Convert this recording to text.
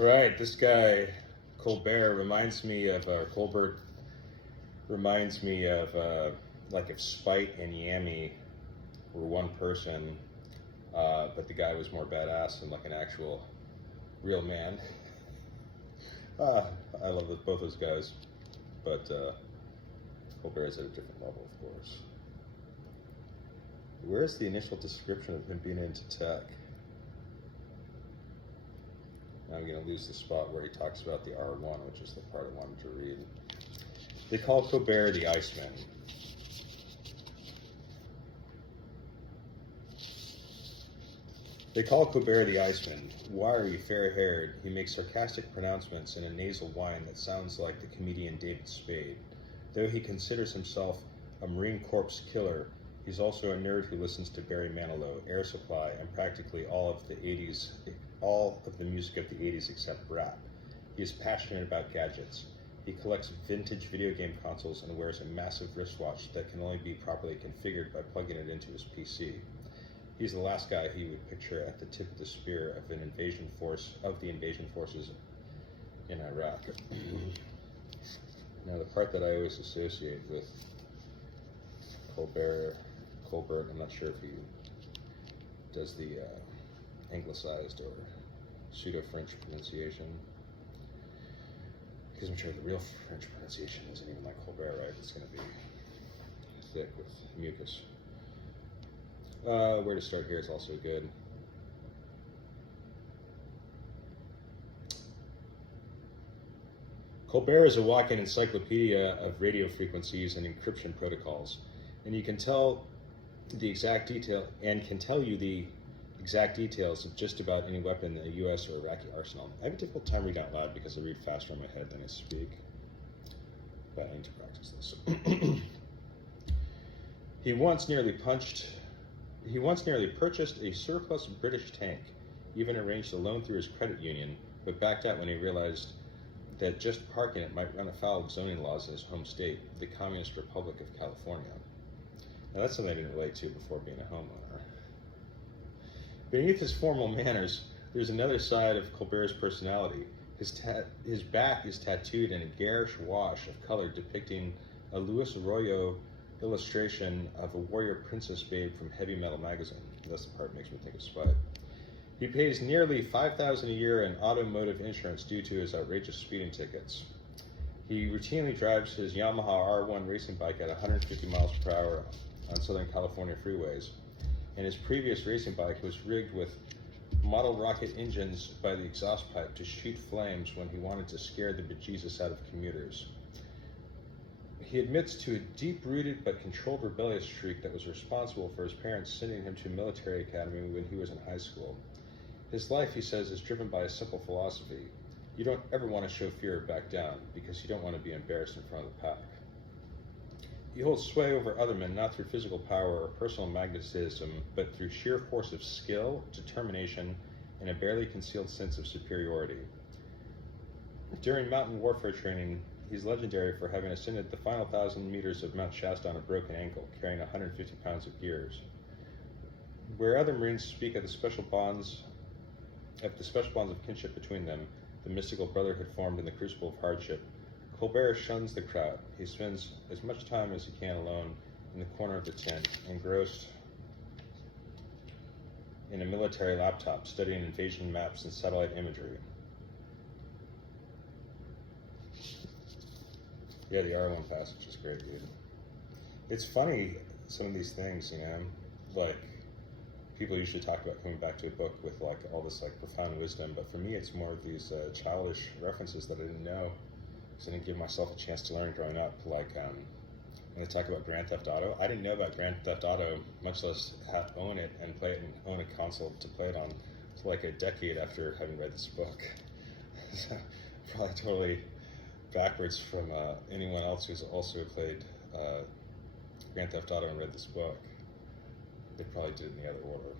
All right, this guy Colbert reminds me of Colbert reminds me of like if Spite and Yammie were one person, but the guy was more badass than like an actual real man. I love both those guys, but Colbert is at a different level, of course. Where's the initial description of him being into tech? Now I'm going to lose the spot where he talks about the R1, which is the part I wanted to read. They call Colbert the ICEMAN. They call Colbert the ICEMAN. Wiry, fair-haired, he makes sarcastic pronouncements in a nasal whine that sounds like the comedian David Spade. Though he considers himself a Marine Corps killer, he's also a nerd who listens to Barry Manilow, Air Supply, and practically all of the music of the 80s except rap. He is passionate about gadgets. He collects vintage video game consoles and wears a massive wristwatch that can only be properly configured by plugging it into his PC. He's the last guy he would picture at the tip of the spear of the invasion forces in Iraq. Now, the part that I always associate with Colbert, I'm not sure if he does the anglicized or pseudo-French pronunciation, because I'm sure the real French pronunciation isn't even like Colbert, right? It's going to be thick with mucus. Where to start here is also good. Colbert is a walking encyclopedia of radio frequencies and encryption protocols, and you can tell the exact detail and can tell you the exact details of just about any weapon in the U.S. or Iraqi arsenal. I have a difficult time reading out loud because I read faster in my head than I speak, but I need to practice this. He once nearly purchased a surplus British tank, even arranged a loan through his credit union, but backed out when he realized that just parking it might run afoul of zoning laws in his home state, the Communist Republic of California. Now that's something I didn't relate to before being a homeowner. Beneath his formal manners, there's another side of Colbert's personality. His back is tattooed in a garish wash of color depicting a ROYO illustration of a warrior princess babe from Heavy Metal magazine. That's the part that makes me think of Spite. He pays nearly $5,000 a year in automotive insurance due to his outrageous speeding tickets. He routinely drives his Yamaha R1 racing bike at 150 miles per hour on Southern California freeways, and his previous racing bike was rigged with model rocket engines by the exhaust pipe to shoot flames when he wanted to scare the bejesus out of commuters. He admits to a deep-rooted but controlled rebellious streak that was responsible for his parents sending him to a military academy when he was in high school. His life, he says, is driven by a simple philosophy. You don't ever want to show fear or back down because you don't want to be embarrassed in front of the pack. He holds sway over other men not through physical power or personal magnetism, but through sheer force of skill, determination, and a barely concealed sense of superiority. During mountain warfare training, he's legendary for having ascended the final 1,000 meters of Mount Shasta on a broken ankle, carrying 150 pounds of gears. Where other Marines speak of the special bonds of kinship between them, the mystical brotherhood formed in the crucible of hardship, Colbert shuns the crowd. He spends as much time as he can alone in the corner of the tent, engrossed in a military laptop, studying invasion maps and satellite imagery. Yeah, the R1 passage is great, dude. It's funny, some of these things, you know, like, people usually talk about coming back to a book with like all this like profound wisdom, but for me it's more of these childish references that I didn't know, because I didn't give myself a chance to learn growing up. Like when they talk about Grand Theft Auto, I didn't know about Grand Theft Auto, much less own it and play it and own a console to play it on for like a decade after having read this book. Probably totally backwards from anyone else who's also played Grand Theft Auto and read this book. They probably did it in the other order.